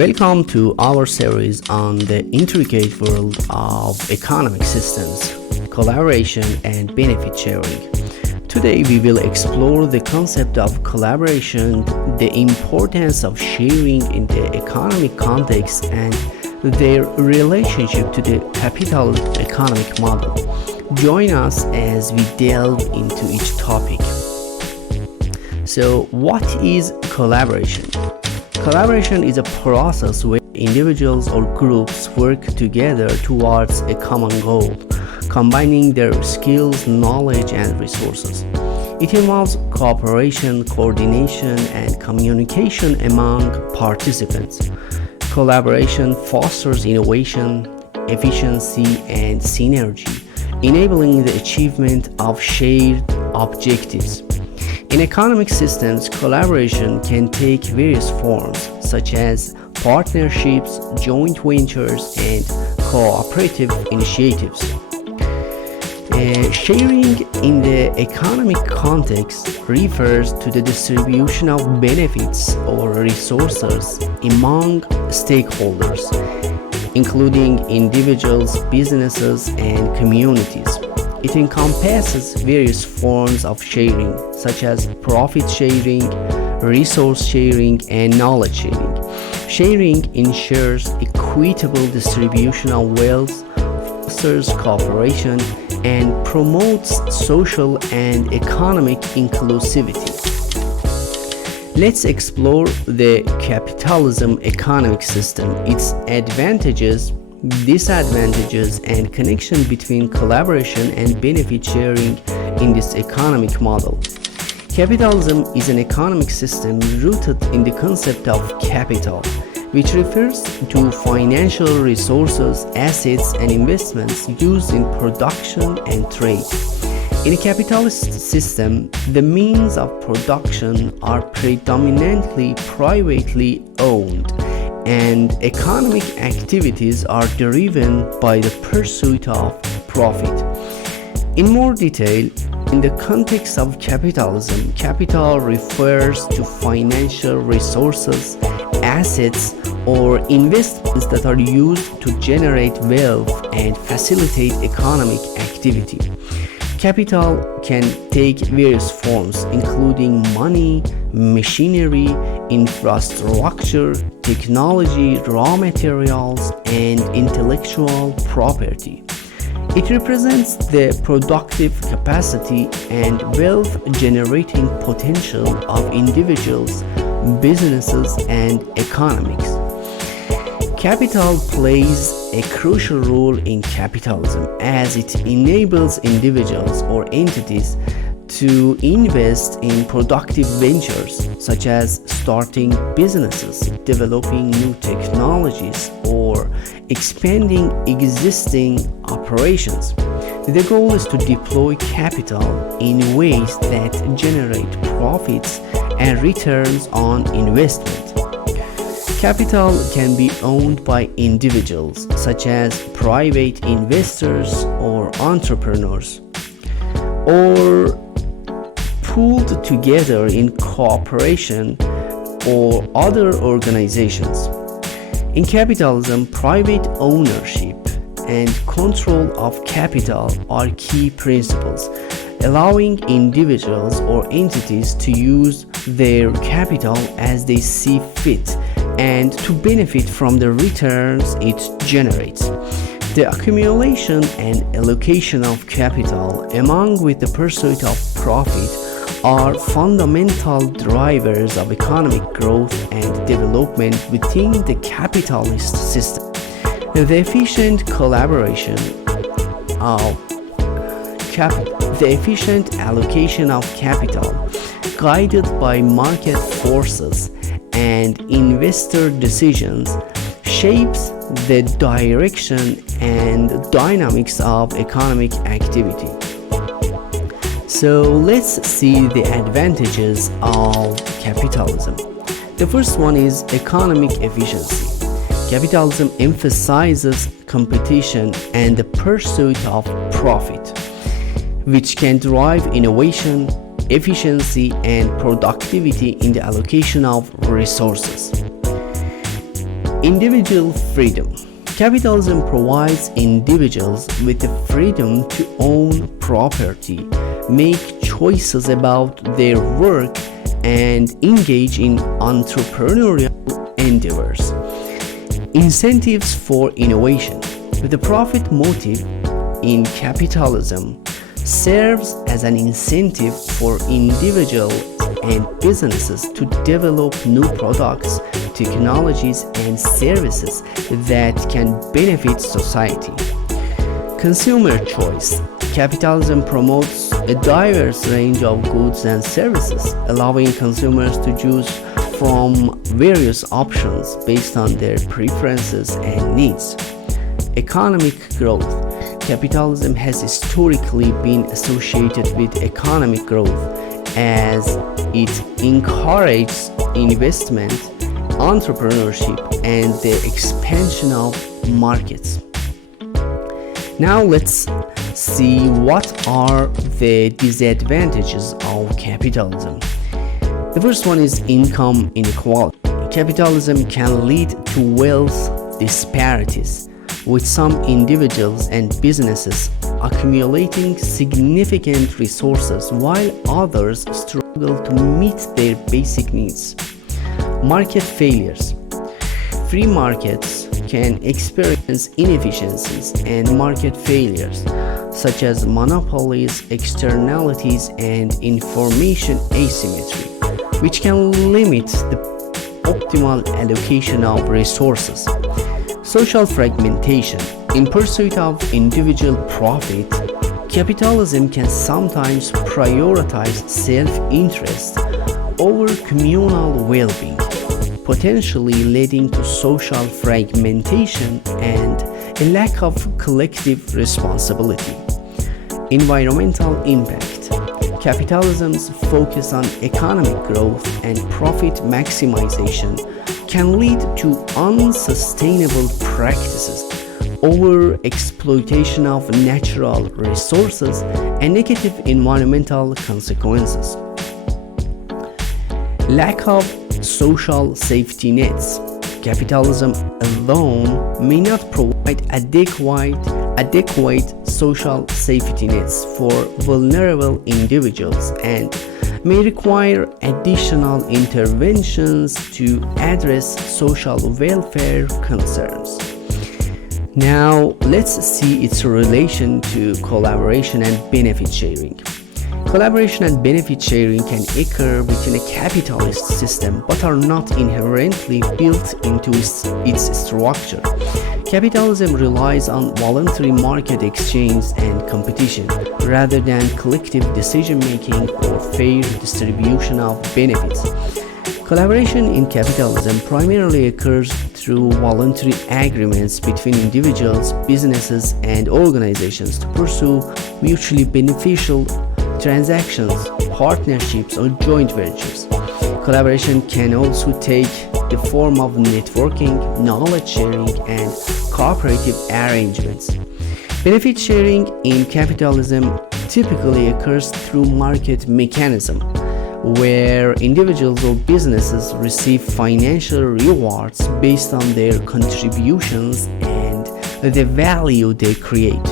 Welcome to our series on the intricate world of economic systems, collaboration, and benefit sharing. Today, we will explore the concept of collaboration, the importance of sharing in the economic context, and their relationship to the capitalist economic model. Join us as we delve into each topic. So, what is collaboration? Collaboration is a process where individuals or groups work together towards a common goal, combining their skills, knowledge, and resources. It involves cooperation, coordination, and communication among participants. Collaboration fosters innovation, efficiency, and synergy, enabling the achievement of shared objectives. In economic systems, collaboration can take various forms, such as partnerships, joint ventures, and cooperative initiatives. Sharing in the economic context refers to the distribution of benefits or resources among stakeholders, including individuals, businesses, and communities. It encompasses various forms of sharing, such as profit sharing, resource sharing, and knowledge sharing. Sharing ensures equitable distribution of wealth, fosters cooperation, and promotes social and economic inclusivity. Let's explore the capitalism economic system, its advantages, disadvantages, and connection between collaboration and benefit sharing in this economic model. Capitalism is an economic system rooted in the concept of capital, which refers to financial resources, assets, and investments used in production and trade. In a capitalist system, the means of production are predominantly privately owned, and economic activities are driven by the pursuit of profit. In more detail, in the context of capitalism, capital refers to financial resources, assets, or investments that are used to generate wealth and facilitate economic activity. Capital can take various forms, including money, machinery, infrastructure, technology, raw materials, and intellectual property. It represents the productive capacity and wealth-generating potential of individuals, businesses, and economies. Capital plays a crucial role in capitalism as it enables individuals or entities to invest in productive ventures such as starting businesses, developing new technologies, or expanding existing operations. The goal is to deploy capital in ways that generate profits and returns on investment. Capital can be owned by individuals, such as private investors or entrepreneurs, or pooled together in cooperation or other organizations. In capitalism, private ownership and control of capital are key principles, allowing individuals or entities to use their capital as they see fit and to benefit from the returns it generates. The accumulation and allocation of capital, along with the pursuit of profit, are fundamental drivers of economic growth and development within the capitalist system. The efficient allocation of capital, guided by market forces and investor decisions, shapes the direction and dynamics of economic activity. So let's see the advantages of capitalism. The first one is economic efficiency. Capitalism emphasizes competition and the pursuit of profit, which can drive innovation, efficiency, and productivity in the allocation of resources. Individual freedom. Capitalism provides individuals with the freedom to own property, make choices about their work, and engage in entrepreneurial endeavors. Incentives for innovation. The profit motive in capitalism serves as an incentive for individuals and businesses to develop new products, technologies, and services that can benefit society. Consumer choice. Capitalism promotes a diverse range of goods and services, allowing consumers to choose from various options based on their preferences and needs. Economic growth. Capitalism has historically been associated with economic growth as it encourages investment, entrepreneurship, and the expansion of markets. Now let's see what are the disadvantages of capitalism. The first one is income inequality. Capitalism can lead to wealth disparities, with some individuals and businesses accumulating significant resources while others struggle to meet their basic needs. Market failures. Free markets can experience inefficiencies and market failures, such as monopolies, externalities, and information asymmetry, which can limit the optimal allocation of resources. Social fragmentation. In pursuit of individual profit, capitalism can sometimes prioritize self-interest over communal well-being, potentially leading to social fragmentation and a lack of collective responsibility. Environmental impact. Capitalism's focus on economic growth and profit maximization can lead to unsustainable practices, over exploitation of natural resources, and negative environmental consequences. Lack of social safety nets. Capitalism alone may not provide adequate social safety nets for vulnerable individuals and may require additional interventions to address social welfare concerns. Now, let's see its relation to collaboration and benefit sharing. Collaboration and benefit sharing can occur within a capitalist system but are not inherently built into its structure. Capitalism relies on voluntary market exchange and competition rather than collective decision-making or fair distribution of benefits. Collaboration in capitalism primarily occurs through voluntary agreements between individuals, businesses, and organizations to pursue mutually beneficial transactions, partnerships, or joint ventures. Collaboration can also take the form of networking, knowledge sharing, and cooperative arrangements. Benefit sharing in capitalism typically occurs through market mechanism, where individuals or businesses receive financial rewards based on their contributions and the value they create.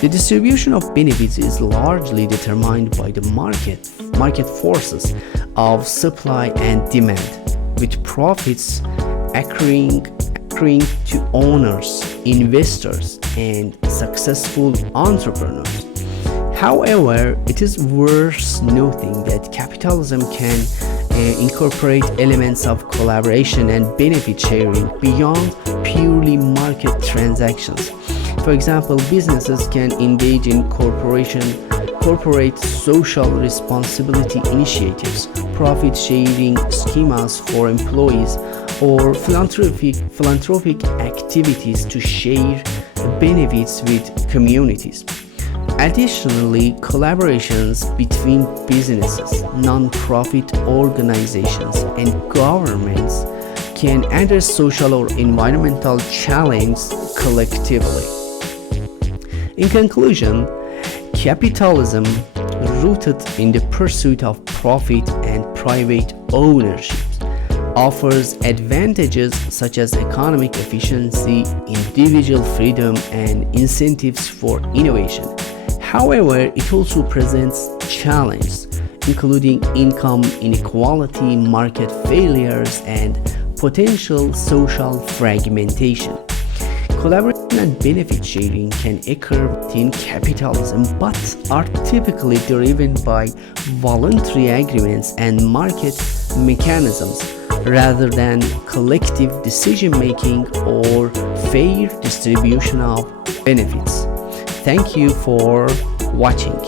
The distribution of benefits is largely determined by the market forces of supply and demand, with profits accruing to owners, investors, and successful entrepreneurs. However, it is worth noting that capitalism can incorporate elements of collaboration and benefit sharing beyond purely market transactions. For example, businesses can engage in corporate social responsibility initiatives, profit-sharing schemes for employees, or philanthropic activities to share benefits with communities. Additionally, collaborations between businesses, non-profit organizations, and governments can address social or environmental challenges collectively. In conclusion, capitalism, rooted in the pursuit of profit and private ownership, offers advantages such as economic efficiency, individual freedom, and incentives for innovation. However, it also presents challenges, including income inequality, market failures, and potential social fragmentation. Collaboration and benefit sharing can occur within capitalism but are typically driven by voluntary agreements and market mechanisms rather than collective decision making or fair distribution of benefits. Thank you for watching.